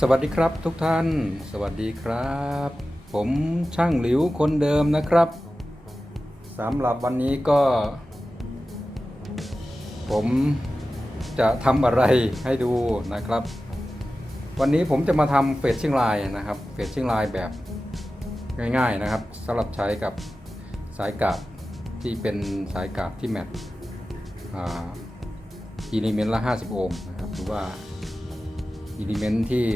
สวัสดีครับทุกท่าน สวัสดีครับ ผมช่างหลิวคนเดิมนะครับสำหรับวันนี้ก็ ผมจะทำอะไรให้ดูนะครับ วันนี้ผมจะมาทำเฟซชิ่งลน์นะครับเฟซชิ่งลน์แบบง่าย ๆนะครับสำหรับใช้กับสายกาดที่เป็นสายกาดที่แมทอิลิเมนต์ละ 50 โอห์มนะครับหรือว่า อิเลเมนต์ที่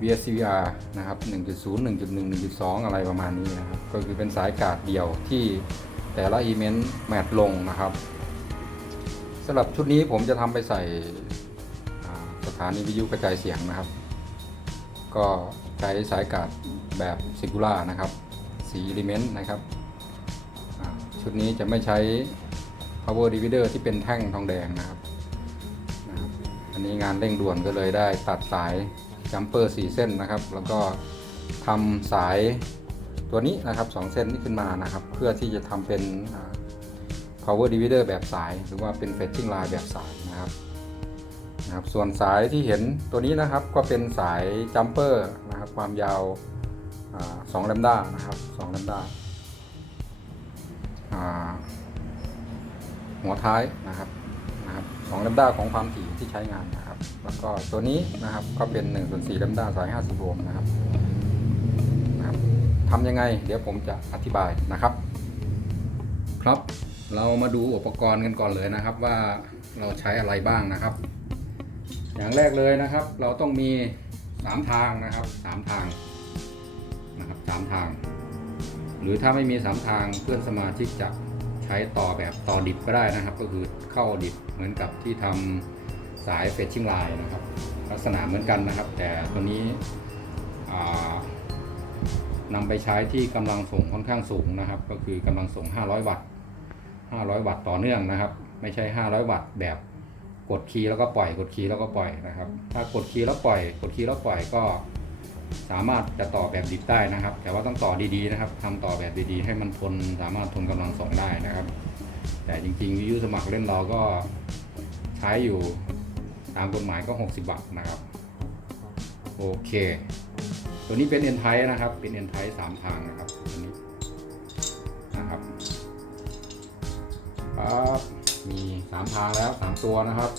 VSCVR นะครับ 1.0 1.1 1.2 อะไรประมาณนี้นะครับ ก็คือเป็นสายกาดเดี่ยวที่แต่ละอีเมนต์แมทลงนะครับสำหรับชุดนี้ผมจะทำไปใส่สถานีวิทยุกระจายเสียงนะครับ ก็ใช้สายกาดแบบ Singular นะครับสีอิเลเมนต์นะครับ ชุดนี้จะไม่ใช้ power divider ที่เป็นแท่งทองแดงนะครับ อันนี้งานเร่งด่วนก็เลยได้ตัดสายจัมเปอร์4เส้นนะครับ แล้วก็ทำสายตัวนี้นะครับ 2 เส้นนี้ขึ้นมานะครับ เพื่อที่จะทำเป็น power divider แบบสาย หรือว่าเป็น fetching line แบบสายนะครับนะครับส่วนสายที่เห็นตัวนี้นะครับก็เป็นสายจัมเปอร์นะครับความยาว2ลัมด้านะครับ2ลัมด้าหัวท้ายนะครับ นะครับสองลำด้าของความถี่ที่ใช้งานนะครับ แล้วก็ตัวนี้นะครับก็เป็น1ส่วน4ลำด้าสาย 50โวลต์นะครับนะครับทำยังไง เดี๋ยวผมจะอธิบายนะครับ ครับเรามาดูอุปกรณ์กันก่อนเลยนะครับว่าเราใช้อะไรบ้างนะครับ อย่างแรกเลยนะครับ เราต้องมี 3 ทางนะครับ 3 ทางนะครับสามทาง หรือถ้าไม่มี 3 ทางเพื่อนสมาชิกจะ ใช้ต่อแบบต่อดิบก็ได้นะครับ ก็คือเข้าดิบเหมือนกับที่ทำสายเฟชชิ่งไลน์นะครับ ลักษณะเหมือนกันนะครับ แต่ตัวนี้อ่านำไปใช้ที่กำลังส่งค่อนข้างสูงนะครับ ก็คือกำลังส่ง 500 วัตต์ 500 วัตต์ต่อเนื่องนะครับ ไม่ใช่ 500 วัตต์แบบกดคีย์แล้วก็ปล่อยกดคีย์แล้วก็ปล่อยนะครับ ถ้ากดคีย์แล้วปล่อย กดคีย์แล้วปล่อยก็ สามารถจะต่อแบบดิบได้นะครับ แต่ว่าต้องต่อดีๆนะครับทำต่อแบบดีๆ ให้มันทนสามารถทนกำลังส่งได้นะครับ แต่จริงๆวิทยุสมัครเล่นเราก็ใช้อยู่ตามกฎหมายก็ 60 บาทนะครับ โอเค ตัวนี้เป็น N type นะครับ เป็น N type สามทางนะครับตัวนี้นะครับปั๊บมี3ทางแล้ว3ตัวนะครับ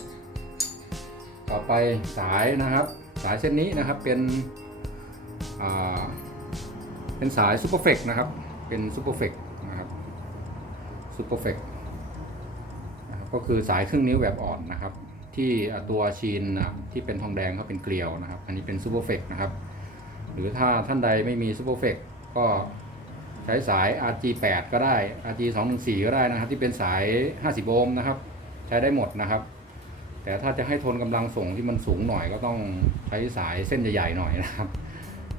ต่อไปสายนะครับ สายเส้นนี้นะครับเป็น เป็นสายซูเปอร์เฟกนะครับ เป็นซูเปอร์เฟกนะครับซูเปอร์เฟกก็คือสายครึ่งนิ้วแบบอ่อนนะครับ ที่ตัวชีนที่เป็นทองแดงเขาเป็นเกลียวนะครับ อันนี้เป็นซูเปอร์เฟกนะครับ หรือถ้าท่านใดไม่มีซูเปอร์เฟกก็ใช้สาย RG8 ก็ได้ RG214 ก็ได้นะครับ ที่เป็นสาย 50 โอห์มนะครับ ใช้ได้หมดนะครับ แต่ถ้าจะให้ทนกำลังส่งที่มันสูงหน่อยก็ต้องใช้สายเส้นใหญ่ๆหน่อยนะครับ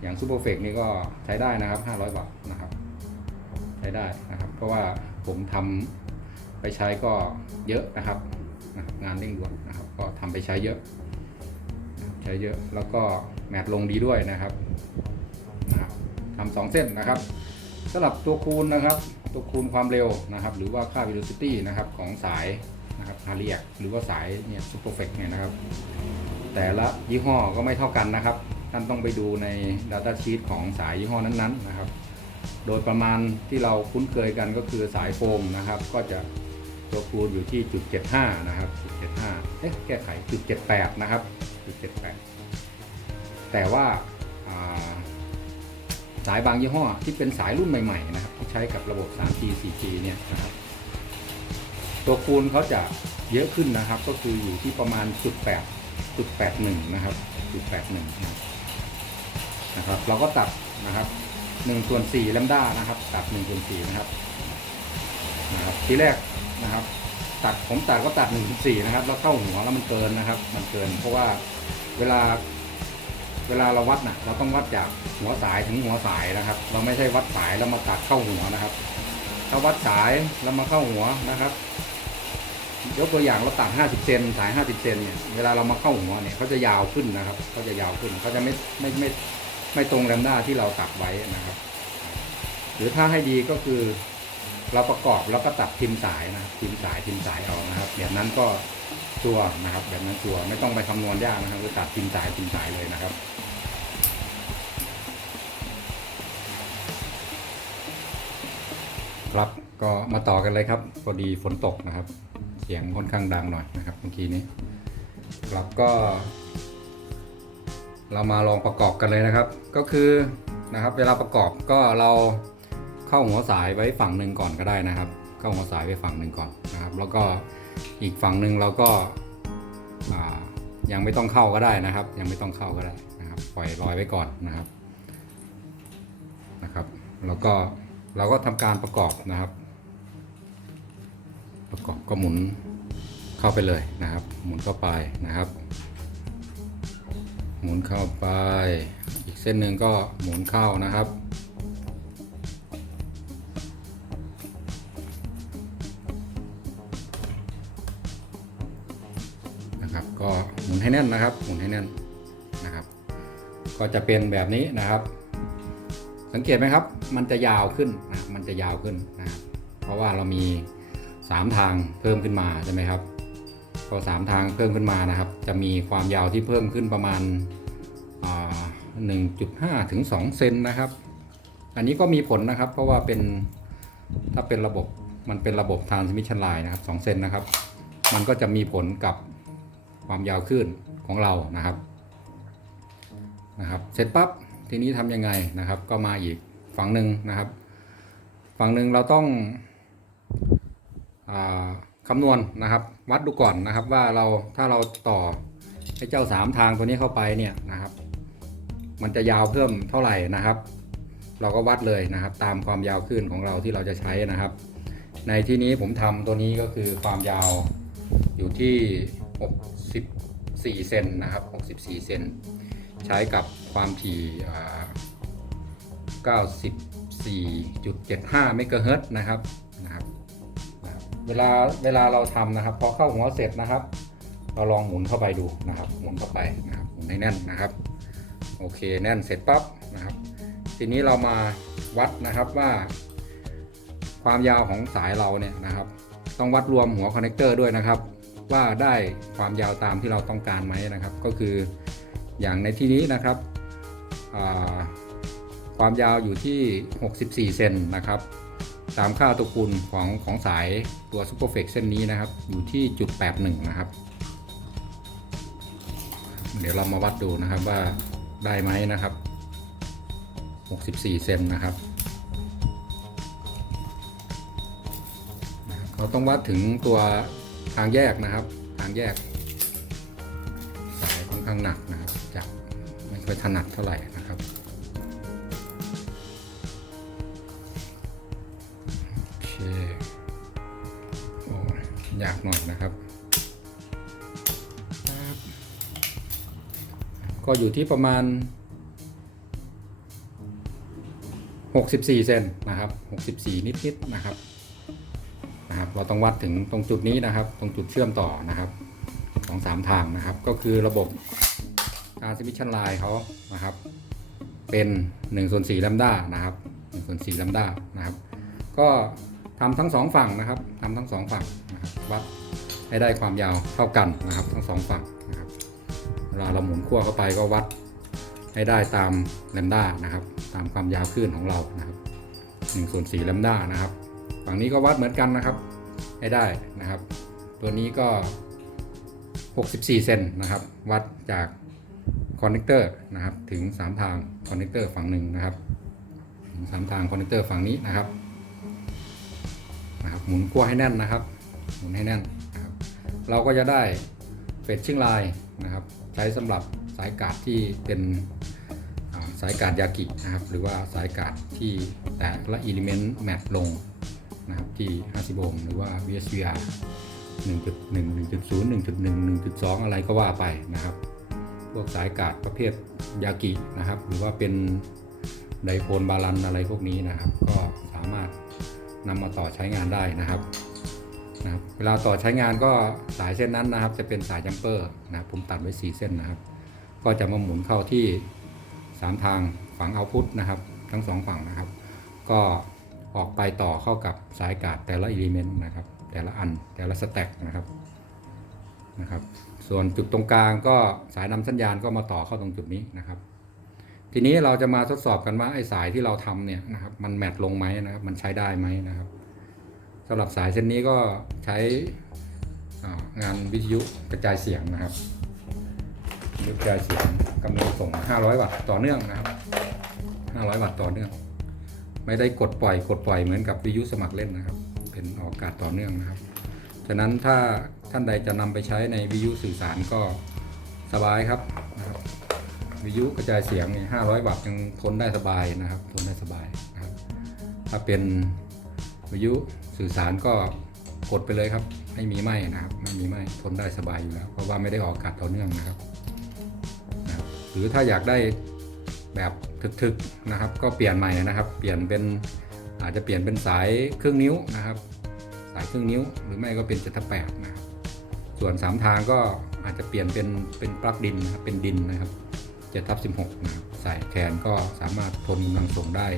อย่างซูเปอร์เฟกนี่ก็ใช้ได้นะครับ 500วัตต์นะครับ ใช้ได้นะครับ เพราะว่าผมทำไปใช้ก็เยอะนะครับงานเร่งด่วนนะครับ ก็ทำไปใช้เยอะใช้เยอะแล้วก็แมทลงดีด้วยนะครับนะครับทำสองเส้นนะครับสำหรับตัวคูณนะครับ ตัวคูณความเร็วนะครับ หรือว่าค่า velocity นะครับของสายนะครับฮาเรียกหรือว่าสายเนี่ยซูเปอร์เฟกเนี่ยนะครับ แต่ละยี่ห้อก็ไม่เท่ากันนะครับ ท่านต้องไปดูใน Data Sheet ของสายยี่ห้อนั้นๆนะครับ โดยประมาณที่เราคุ้นเคยกันก็คือสายโฟมนะครับ ก็จะตัวคูณอยู่ที่จุด75 นะครับจุด75เอ๊ะแก้ไขจุด78 นะครับจุด78 แต่ว่าาสายบางยี่ห้อที่เป็นสายรุ่นใหม่ๆนะครับที่ใช้กับระบบ 3G 4G เนี่ยนะครับตัวคูณเขาจะเยอะขึ้นนะครับก็คืออยู่ที่ประมาณจุด8จุด81 นะครับจุด81นะครับ นะครับ เราก็ตัดนะครับ1ส่วน4แลมด้านะครับ ตัด1ส่วน4นะครับนะครับ ทีแรกนะครับ ตัดผมตัดก็ตัด1ส่วน4นะครับ แล้วเข้าหัวแล้วมันเกินนะครับ มันเกิน เพราะว่าเวลาเวลาเราวัดนะเราต้องวัดจากหัวสายถึงหัวสายนะครับ เราไม่ใช่วัดสายแล้วมาตัดเข้าหัวนะครับ ถ้าวัดสายแล้วมาเข้าหัวนะครับยกตัวอย่างเราตัด 50 เซนสาย 50 เซนเนี่ย เวลาเรามาเข้าหัวเนี่ยเขาจะยาวขึ้นนะครับเขาจะยาวขึ้นเขาจะไม่ไม่ไม่ ไม่ตรงแลมด้าที่เราตัดไว้นะครับ หรือถ้าให้ดีก็คือเราประกอบแล้วก็ตัดทิมสายนะครับทิมสายทิมสายเอานะครับแบบนั้นก็ชัวนะครับ แบบนั้นชัวไม่ต้องไปคำนวณยากนะครับคือตัดพิมพ์สายพิมพ์สายเลยนะครับครับก็มาต่อกันเลยครับพอดีฝนตกนะครับ เสียงค่อนข้างดังหน่อยนะครับเมื่อกี้นี้ครับก็ เรามาลองประกอบกันเลยนะครับ ก็คือนะครับ เวลาประกอบก็เราเข้าหัวสายไว้ฝั่งหนึ่งก่อนก็ได้นะครับ เข้าหัวสายไว้ฝั่งหนึ่งก่อนนะครับ แล้วก็อีกฝั่งหนึ่งเราก็ยังไม่ต้องเข้าก็ได้นะครับ ยังไม่ต้องเข้าก็ได้นะครับ ปล่อยลอยไว้ก่อนนะครับนะครับ แล้วก็เราก็ทำการประกอบนะครับ ประกอบก็หมุนเข้าไปเลยนะครับ หมุนเข้าไปนะครับ หมุนเข้าไป อีกเส้นหนึ่งก็หมุนเข้านะครับ นะครับ ก็หมุนให้แน่นนะครับ หมุนให้แน่นนะครับ ก็จะเป็นแบบนี้นะครับ สังเกตไหมครับ มันจะยาวขึ้นนะมันจะยาวขึ้นนะครับเพราะว่าเรามี 3 ทางเพิ่มขึ้นมาใช่ไหมครับพอสามทางเพิ่มขึ้นมานะครับ จะมีความยาวที่เพิ่มขึ้นประมาณ 1.5 ถึง 2 เซนนะครับ อันนี้ก็มีผลนะครับ เพราะว่าเป็นถ้าเป็นระบบมันเป็นระบบ transmission line นะครับ2เซนนะครับ มันก็จะมีผลกับความยาวคลื่นของเรานะครับนะครับ เสร็จปั๊บทีนี้ทำยังไงนะครับ ก็มาอีกฝั่งหนึ่งนะครับ ฝั่งหนึ่งเราต้องอคำนวณนะครับ วัดดูก่อนนะครับว่าเราถ้าเราต่อไอ้เจ้าสามทางตัวนี้เข้าไปเนี่ยนะครับ มันจะยาวเพิ่มเท่าไหร่นะครับ เราก็วัดเลยนะครับ ตามความยาวคลื่นของเราที่เราจะใช้นะครับ ในที่นี้ผมทำตัวนี้ก็คือความยาวอยู่ที่ 64 เซนนะครับ 64 เซนใช้กับความถี่94.75เมกะเฮิรตซ์นะครับนะครับ เวลาเวลาเราทำนะครับ พอเข้าหัวเสร็จนะครับ เราลองหมุนเข้าไปดูนะครับ หมุนเข้าไปนะครับหมุนให้แน่นนะครับ โอเคแน่นเสร็จปั๊บนะครับ ทีนี้เรามาวัดนะครับว่า ความยาวของสายเราเนี่ยนะครับ ต้องวัดรวมหัวคอนเนคเตอร์ด้วยนะครับ ว่าได้ความยาวตามที่เราต้องการไหมนะครับ ก็คืออย่างในที่นี้นะครับความยาวอยู่ที่ 64 เซนนะครับ ตามค่าตัวคูณของของสายตัว s u p e r f e x เส้นนี้นะครับ อยู่ที่จุด81 นะครับ เดี๋ยวเรามาวัดดูนะครับว่า ได้ไหมนะครับ 64 เซนนะครับ เราต้องวัดถึงตัวทางแยกนะครับ ทางแยก สายค่อนข้างหนักนะครับจับไม่ค่อยถนัดเท่าไหร่นะครับโอเคโอ้ยยากหน่อยนะครับ ก็อยู่ที่ประมาณ 64 เซนนะครับ 64 นิดๆนะครับนะครับ เราต้องวัดถึงตรงจุดนี้นะครับ ตรงจุดเชื่อมต่อนะครับสองสามทางนะครับ ก็คือระบบ transmission line เขานะครับ เป็น1ส่วน4ลัมด้านะครับ1ส่วน4ลัมด้านะครับ ก็ทำทั้งสองฝั่งนะครับทำทั้งสองฝั่งนะครับวัดให้ได้ความยาวเท่ากันนะครับ ทั้งสองฝั่งนะครับ วลาเราหมุนขั้วเข้าไปก็วัดให้ได้ตามแลมด้านะครับ ตามความยาวคลื่นของเรานะครับ1ส่วน4ลัมด้านะครับ ฝั่งนี้ก็วัดเหมือนกันนะครับ ให้ได้นะครับ ตัวนี้ก็ 64 เซนนะครับ วัดจากคอนเนคเตอร์นะครับ ถึง 3 ทางคอนเนคเตอร์ฝั่งหนึ่งนะครับถึงสามทางคอนเนคเตอร์ฝั่งนี้นะครับนะครับ หมุนขั้วให้แน่นนะครับ หมุนให้แน่นนะครับ เราก็จะได้เฟดชิ่งลน์นะครับ ใช้สำหรับสายกาดที่เป็นสายกาดยากินะครับ หรือว่าสายกาดที่แต่ละอิเลเมนต์แมทลงนะครับที่ 50 โอห์มหรือว่า VSVR 1.1 1.0 1.1 1.2 อะไรก็ว่าไปนะครับ พวกสายกาดประเภทยากินะครับ หรือว่าเป็นไดโพนบาลันอะไรพวกนี้นะครับ ก็สามารถนำมาต่อใช้งานได้นะครับ นะครับเวลาต่อใช้งานก็สายเส้นนั้นนะครับ จะเป็นสายจัมเปอร์นะผมตัดไว้ 4 เส้นนะครับ ก็จะมาหมุนเข้าที่ 3 ทางฝั่งเอาพุทนะครับ ทั้งสองฝั่งนะครับ ก็ออกไปต่อเข้ากับสายกาดแต่ละอิเลเมนต์นะครับ แต่ละอันแต่ละสแต็กนะครับนะครับ ส่วนจุดตรงกลางก็สายนำสัญญาณก็มาต่อเข้าตรงจุดนี้นะครับ ทีนี้เราจะมาทดสอบกันว่าไอ้สายที่เราทำเนี่ยนะครับมันแมทลงไหมนะครับ มันใช้ได้ไหมนะครับ สำหรับสายเส้นนี้ก็ใช้งานวิทยุกระจายเสียงนะครับวิทยุกระจายเสียงกำลังส่ง 500 วัตต์ต่อเนื่องนะครับ 500 วัตต์ต่อเนื่อง ไม่ได้กดปล่อยกดปล่อยเหมือนกับวิทยุสมัครเล่นนะครับ เป็นออกอากาศต่อเนื่องนะครับ ฉะนั้นถ้าท่านใดจะนำไปใช้ในวิทยุสื่อสารก็สบายครับนะครับวิทยุกระจายเสียงนี่500 วัตต์ยังทนได้สบายนะครับทนได้สบายนะครับถ้าเป็น วิทยุสื่อสารก็กดไปเลยครับ ไม่มีไหมนะครับ ไม่มีไหมทนได้สบายอยู่แล้ว เพราะว่าไม่ได้ออกอากาศต่อเนื่องนะครับนะหรือถ้าอยากได้แบบถึกๆนะครับ ก็เปลี่ยนใหม่นะครับ เปลี่ยนเป็นอาจจะเปลี่ยนเป็นสายครึ่งนิ้วนะครับ สายครึ่งนิ้ว หรือไม่ก็เป็นเจ็ดทับแปดนะครับส่วนสามทางก็อาจจะเปลี่ยนเป็นเป็นปลั๊กดินนะครับเป็นดินนะครับ7ทับ16นะครับใส่แคนก็สามารถทนกำลังส่งได้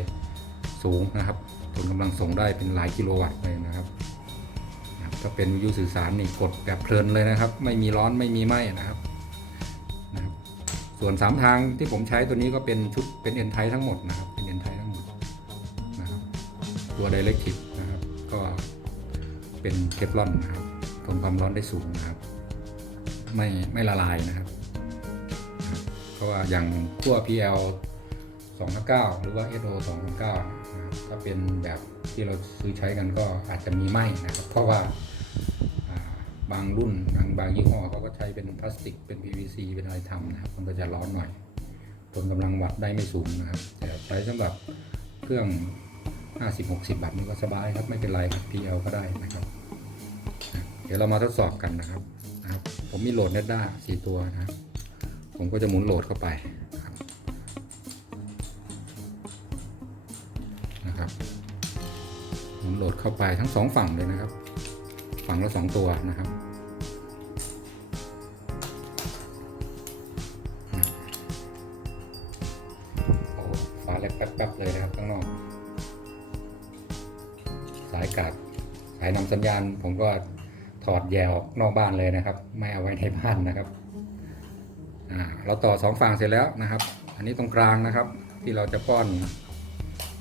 สูงนะครับ นกำลังส่งได้เป็นหลายกิโลวัตต์เลยนะครับนะครับถ้าเป็นวิทยุสื่อสารนี่กดแบบเพลินเลยนะครับ ไม่มีร้อนไม่มีไหมนะครับนะครับ ส่วน 3 ทางที่ผมใช้ตัวนี้ก็เป็นชุดเป็นเอ็นไททั้งหมดนะครับเป็นเอ็นไททั้งหมดนะครับตัว Directive นะครับก็เป็นเทฟลอนนะครับทนความร้อนได้สูงนะครับ ไม่ไม่ละลายนะครับ เพราะว่าอย่างขั้ว PL 2 9 หรือว่า SO 259นะครับ ถ้าเป็นแบบที่เราซื้อใช้กันก็อาจจะมีไหมนะครับ เพราะว่าบางรุ่นบางบางยี่ห้อเขาก็ใช้เป็นพลาสติกเป็น PVC เป็นอะไรทำนะครับ มันก็จะร้อนหน่อยทนกำลังวัดได้ไม่สูงนะครับ แต่ใช้สำหรับเครื่อง 50-60 วัตต์นี่ก็สบายครับไม่เป็นไรครับ PL ก็ได้นะครับ เดี๋ยวเรามาทดสอบกันนะครับนะครับ ผมมีโหลดเน็ตด้า4ตัวนะครับ ผมก็จะหมุนโหลดเข้าไป นะครับหมุนโหลดเข้าไปทั้งสองฝั่งเลยนะครับ ฝั่งละสองตัวนะครับโอ้ฟ้าแลบแป๊บๆเลยนะครับข้างนอก สายกาดสายนำสัญญาณ ผมก็ถอดแยกออกนอกบ้านเลยนะครับ ไม่เอาไว้ในบ้านนะครับเราต่อสองฝั่งเสร็จแล้วนะครับ อันนี้ตรงกลางนะครับ ที่เราจะป้อน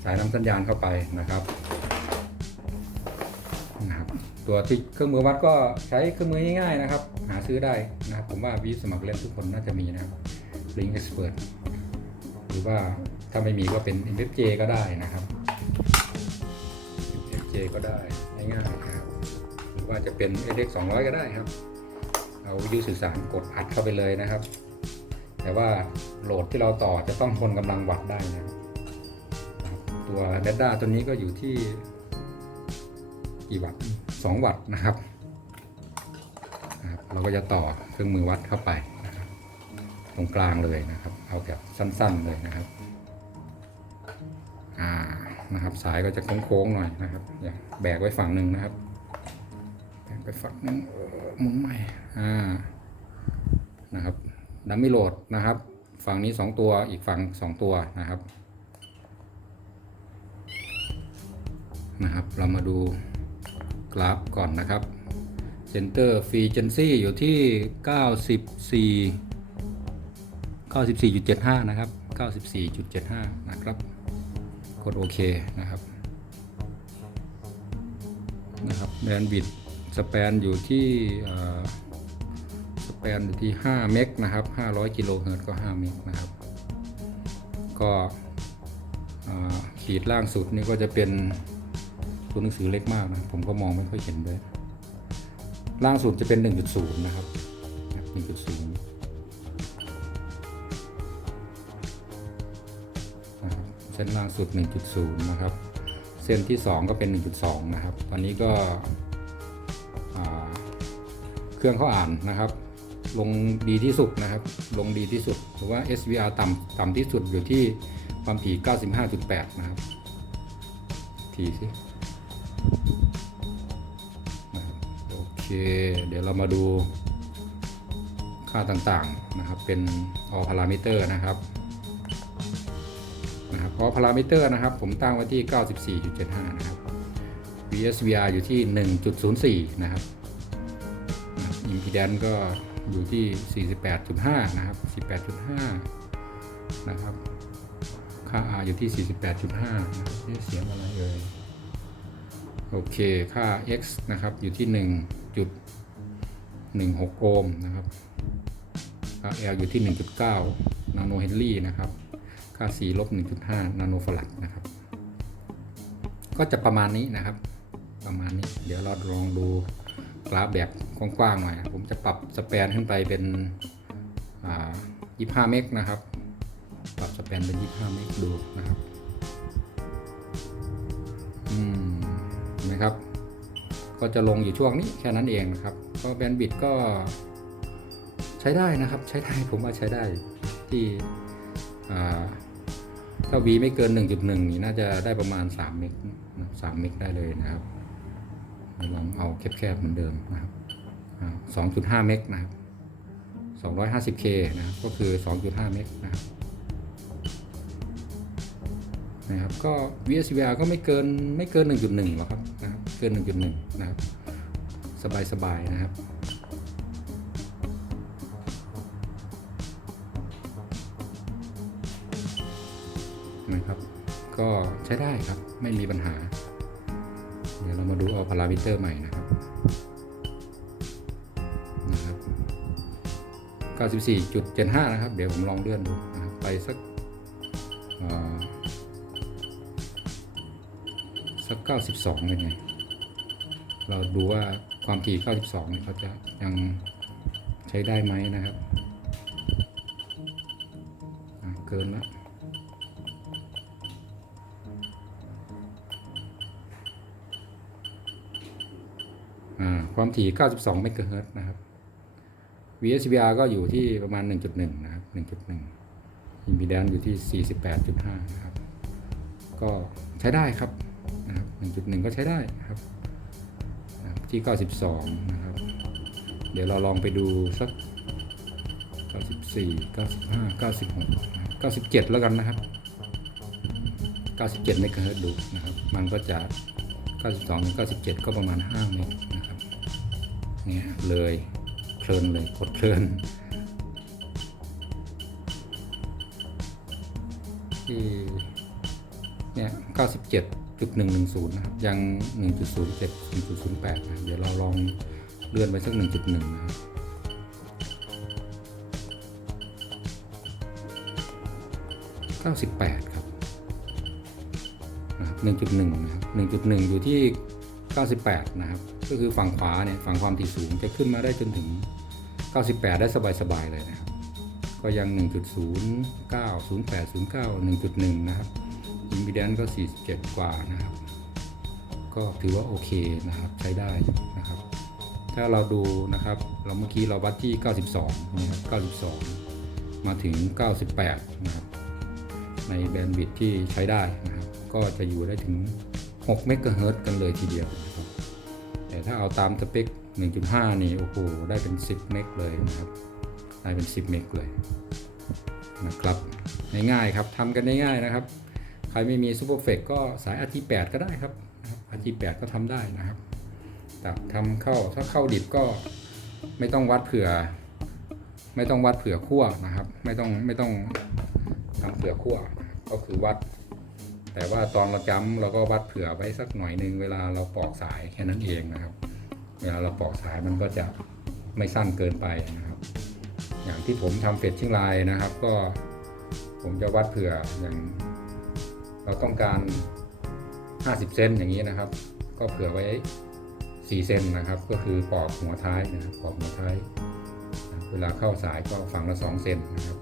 สายนำสัญญาณเข้าไปนะครับนะครับ ตัวที่เครื่องมือวัดก็ใช้เครื่องมือง่ายๆนะครับ หาซื้อได้นะครับผมว่าวิสมัครเล่นทุกคนน่าจะมีนะครับ Link Expert หรือว่าถ้าไม่มีก็เป็น FJ ก็ได้นะครับ FJ ก็ได้ง่ายๆนะครับหรือว่าจะเป็น LX 200 ก็ได้ครับ เอาวิทยุสื่อสารกดอัดเข้าไปเลยนะครับ แต่ว่าโหลดที่เราต่อจะต้องทนกำลังวัดได้นะครับ ตัว Data ตัวนี้ก็อยู่ที่กี่วัตต์2วัตต์นะครับนะครับ เราก็จะต่อเครื่องมือวัดเข้าไปนะครับตรงกลางเลยนะครับ เอาแบบสั้นๆเลยนะครับอ่านะครับ สายก็จะโค้งๆหน่อยนะครับอย่าแบกไว้ฝั่งหนึ่งนะครับแบ่งไปฝั่งนึงหมุนใหม่อ่านะครับดัมมี่โหลดนะครับ ฝั่งนี้ 2 ตัวอีกฝั่ง2ตัวนะครับ นะครับ เรามาดูกราฟก่อนนะครับ Center Frequency อยู่ที่ 94 94.75 นะครับ 94.75 นะครับ กดโอเคนะครับนะครับแบนด์วิดสเปนอยู่ที่สเปนอยู่ที่ 5 เมกนะครับ 500 กิโลเฮิรตซ์ก็ 5 เมกนะครับ ก็ขีดล่างสุดนี่ก็จะเป็น ตัวหนังสือเล็กมากนะผมก็มองไม่ค่อยเห็นเลยล่างสุดจะเป็น 1.0 นะครับ 1.0นะครับเส้นล่างสุด 1.0 นะครับ เส้นที่ 2 ก็เป็น 1.2 นะครับ ตอนนี้ก็เครื่องเขาอ่านนะครับ ลงดีที่สุดนะครับ ลงดีที่สุด หรือว่า SVR ต่ำต่ำที่สุดอยู่ที่ความถี่ 95.8 นะครับ ทีสินะครับ โอเค เดี๋ยวเรามาดูค่าต่างๆนะครับ เป็น all parameter นะครับนะครับเพาะพารามิเตอร์นะครับ ผมตั้งไว้ที่ 94.75 นะครับ VSVR อยู่ที่ 1.04 นะครับ Impedance พีแดนก็อยู่ที่ 48.5 นะครับ48.5 นะครับ ค่า R อยู่ที่ 48.5 นะครับเสียงอะไรเอ่ย โอเค ค่า X นะครับ อยู่ที่ 1.16 โอห์มนะครับ ค่า L อยู่ที่ 1.9 นาโนเฮนรี่นะครับ ค่า C ลบ 1.5 นาโนฟารัดนะครับ ก็จะประมาณนี้นะครับ ประมาณนี้ เดี๋ยวเราลองดูกราฟแบบกว้างๆหน่อย ผมจะปรับสเปนขึ้นไปเป็นอ่า25 เมกนะครับ ปรับสเปนเป็น 25 เมกดูนะครับ นไหมครับ ก็จะลงอยู่ช่วงนี้แค่นั้นเองนะครับก็แบนด์บิดก็ใช้ได้นะครับ ใช้ได้ผมว่าใช้ได้ที่ถ้า V ไม่เกิน 1.1 นี่น่าจะได้ประมาณ3เมกนะ3เมกได้เลยนะครับลองเอาแคบๆเหมือนเดิมนะครับ2.5 เมกนะครับ 250K นะครับก็คือ 2.5 เมกนะครับนะครับก็ VSVR ก็ไม่เกินไม่เกิน 1.1หรอกครับ เกิน 1.1 นะครับ สบายๆนะครับนะครับ ก็ใช้ได้ครับไม่มีปัญหา เดี๋ยวเรามาดูเอาพารามิเตอร์ใหม่นะครับนะครับ 94.75 นะครับ เดี๋ยวผมลองเลื่อนดูนะครับไปสักสัก 92 เป็นไง เราดูว่าความถี่ 92เนี่ยเขาจะยังใช้ได้ไหมนะครับ เกินแล้วอ่าความถี่ 92 เมกะเฮิรตซ์นะครับ VSVR ก็อยู่ที่ประมาณ 1.1 นะครับ 1.1 Impedance อยู่ที่ 48.5 นะครับ ก็ใช้ได้ครับนะครับ 1.1 ก็ใช้ได้นะครับ ที่ 92 นะครับ เดี๋ยวเราลองไปดูสัก 94 95 96 97 แล้วกันนะครับ 97เมกะเฮิรตซ์ดูนะครับ มันก็จะ 92ถึง97 ก็ประมาณ 5 เมกนะครับ เนี่ยเลยเพลินเลยกดเพลินที่เนี่ย97 จุด110 นะครับ ยัง 1.07 1.08 นะ เดี๋ยวเราลองเลื่อนไปสัก 1.1 นะครับเก้าสิบแปดครับครับหนึ่งจุดหนึ่งนะครับหนึ่งจุดหนึ่งอยู่ที่เก้าสิบแปดนะครับ ก็คือฝั่งขวาเนี่ยฝั่งความถี่สูงจะขึ้นมาได้จนถึงเก้าสิบแปดได้สบายๆเลยนะครับ ก็ยังหนึ่งจุดศูนย์เก้าศูนย์แปดศูนย์เก้าหนึ่งจุดหนึ่งนะครับ อินบิแดนก็ 47 กว่านะครับ ก็ถือว่าโอเคนะครับใช้ได้นะครับ ถ้าเราดูนะครับเราเมื่อกี้เราวัดที่ 92นะครับ92 มาถึง 98 นะครับ ในแบนด์วิดที่ใช้ได้นะครับ ก็จะอยู่ได้ถึง 6 เมกะเฮิรตซ์กันเลยทีเดียวนะครับแต่ถ้าเอาตามสเปค 1.5 นี่โอ้โหได้เป็น 10 เมกเลยนะครับได้เป็น 10 เมกเลยนะครับง่ายๆครับทำกันง่ายๆนะครับ ใครไม่มีซูเปอร์เฟกก็สาย RT8 ก็ได้ครับ RT8 ก็ทำได้นะครับแต่ทำเข้าถ้าเข้าดิบก็ไม่ต้องวัดเผื่อ ไม่ต้องวัดเผื่อขั้วนะครับ ไม่ต้องไม่ต้องทำเผื่อขั้วก็คือวัด แต่ว่าตอนเราจ้ำเราก็วัดเผื่อไว้สักหน่อยหนึงเวลาเราปอกสายแค่นั้นเองนะครับ เวลาเราปอกสายมันก็จะไม่สั้นเกินไปนะครับ อย่างที่ผมทำเฟดชิ่งไลน์นะครับ ก็ผมจะวัดเผื่ออย่าง เราต้องการ 50 เซนอย่างนี้นะครับ ก็เผื่อไว้ 4 เซนนะครับ ก็คือปอกหัวท้ายนะครับปอกหัวท้าย เวลาเข้าสายก็ฝั่งละ 2 เซนนะครับ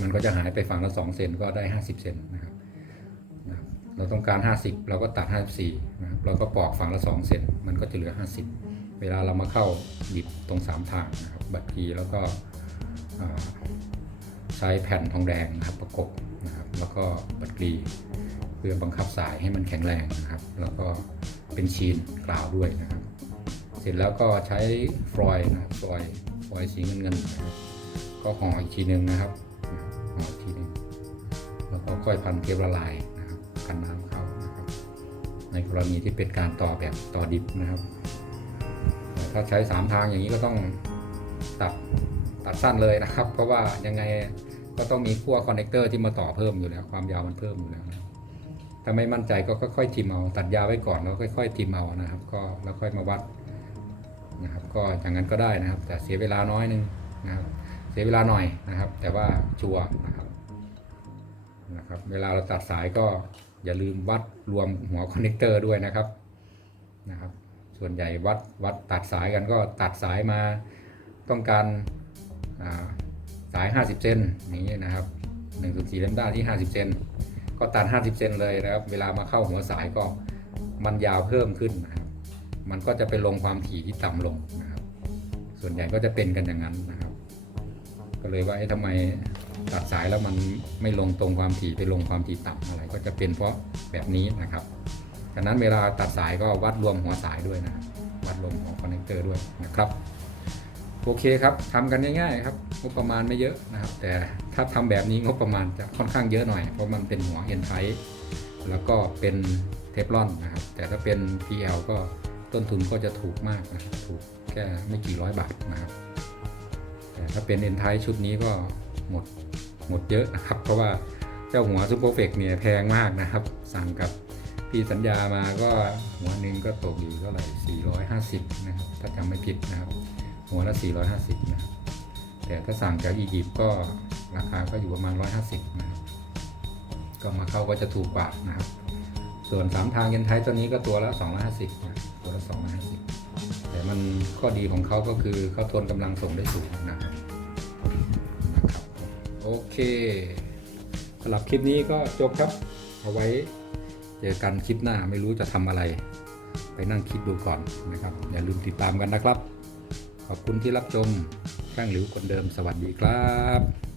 มันก็จะหายไปฝั่งละ 2 เซนก็ได้ 50 เซนนะครับนะครับเราต้องการ 50 เราก็ตัด 54นะครับเราก็ปอกฝั่งละ 2 เซนมันก็จะเหลือ 50 เวลาเรามาเข้าบิดตรง 3 ทางนะครับ บัตรคีแล้วก็ใช้แผ่นทองแดงนะครับประกบ แล้วก็บัตรกรีเพื่อบังคับสายให้มันแข็งแรงนะครับ แล้วก็เป็นชีนกล่าวด้วยนะครับ เสร็จแล้วก็ใช้ฟลอยล์นะครับฟลอยล์ฟลอยล์สีเงินเงินๆก็ห่ออีกทีหนึ่งนะครับห่ออีกทีหนึ่งแล้วก็ค่อยพันเทปละลายนะครับกันน้ำเข้านะครับ ในกรณีที่เป็นการต่อแบบต่อดิบนะครับแบบถ้าใช้สามทางอย่างนี้ก็ต้องตัดตัดสั้นเลยนะครับ เพราะว่ายังไง ก็ต้องมีขั้วคอนเนคเตอร์ที่มาต่อเพิ่มอยู่แล้ว ความยาวมันเพิ่มอยู่แล้วนะถ้าไม่มั่นใจก็ค่อยๆทิมเอาตัดยาวไว้ก่อนแล้วค่อยๆทิมเอานะครับ ก็แล้วค่อยมาวัดนะครับ ก็อย่างนั้นก็ได้นะครับ แต่เสียเวลาน้อยนึงนะครับ เสียเวลาหน่อยนะครับ แต่ว่าชัวร์นะครับนะครับ เวลาเราตัดสายก็อย่าลืมวัดรวมหัวคอนเนคเตอร์ด้วยนะครับนะครับ ส่วนใหญ่วัดวัดตัดสายกันก็ตัดสายมาต้องการอ่า สาย 50 เซนอย่างนี้นะครับ1.4เลมด้าที่ 50 เซนก็ตัด 50 เซนเลยนะครับ เวลามาเข้าหัวสายก็มันยาวเพิ่มขึ้นนะครับ มันก็จะไปลงความถี่ที่ต่ำลงนะครับ ส่วนใหญ่ก็จะเป็นกันอย่างนั้นนะครับ ก็เลยว่าเอ๊ะทำไมตัดสายแล้วมันไม่ลงตรงความถี่ไปลงความถี่ต่ำอะไร ก็จะเป็นเพราะแบบนี้นะครับฉะนั้นเวลาตัดสายก็วัดรวมหัวสายด้วยนะวัดรวมของคอนเนคเตอร์ด้วยนะครับ โอเคครับทำกันง่ายๆครับ งบประมาณไม่เยอะนะครับ แต่ถ้าทำแบบนี้งบประมาณจะค่อนข้างเยอะหน่อย เพราะมันเป็นหัวเอ็นไทแล้วก็เป็นเทฟลอนนะครับ แต่ถ้าเป็น PL ก็ต้นทุนก็จะถูกมากนะครับถูกแค่ไม่กี่ร้อยบาทนะครับ แต่ถ้าเป็นเอ็นไทชุดนี้ก็หมดหมดเยอะนะครับ เพราะว่าเจ้าหัวซูเปอร์เฟกเนี่ยแพงมากนะครับ สั่งกับพี่สัญญามาก็หัวหนึ่งก็ตกอยู่เท่าไหร่450 นะครับ ถ้าจำไม่ผิดนะครับ หัวละ 450 นะครับ แต่ถ้าสั่งจากอียิปต์ก็ราคาก็อยู่ประมาณ 150นะครับก็มาเข้าก็จะถูกกว่านะครับ ส่วน3ทางเย็นไทยตัวนี้ก็ตัวละ250นะตัวละ250 แต่มันข้อดีของเขาก็คือเขาทนกำลังส่งได้สูงนะครับนะครับ โอเคสำหรับคลิปนี้ก็จบครับ เอาไว้เจอกันคลิปหน้าไม่รู้จะทำอะไร ไปนั่งคิดดูก่อนนะครับ อย่าลืมติดตามกันนะครับ ขอบคุณที่รับชมช่างหลิวคนเดิมสวัสดีครับ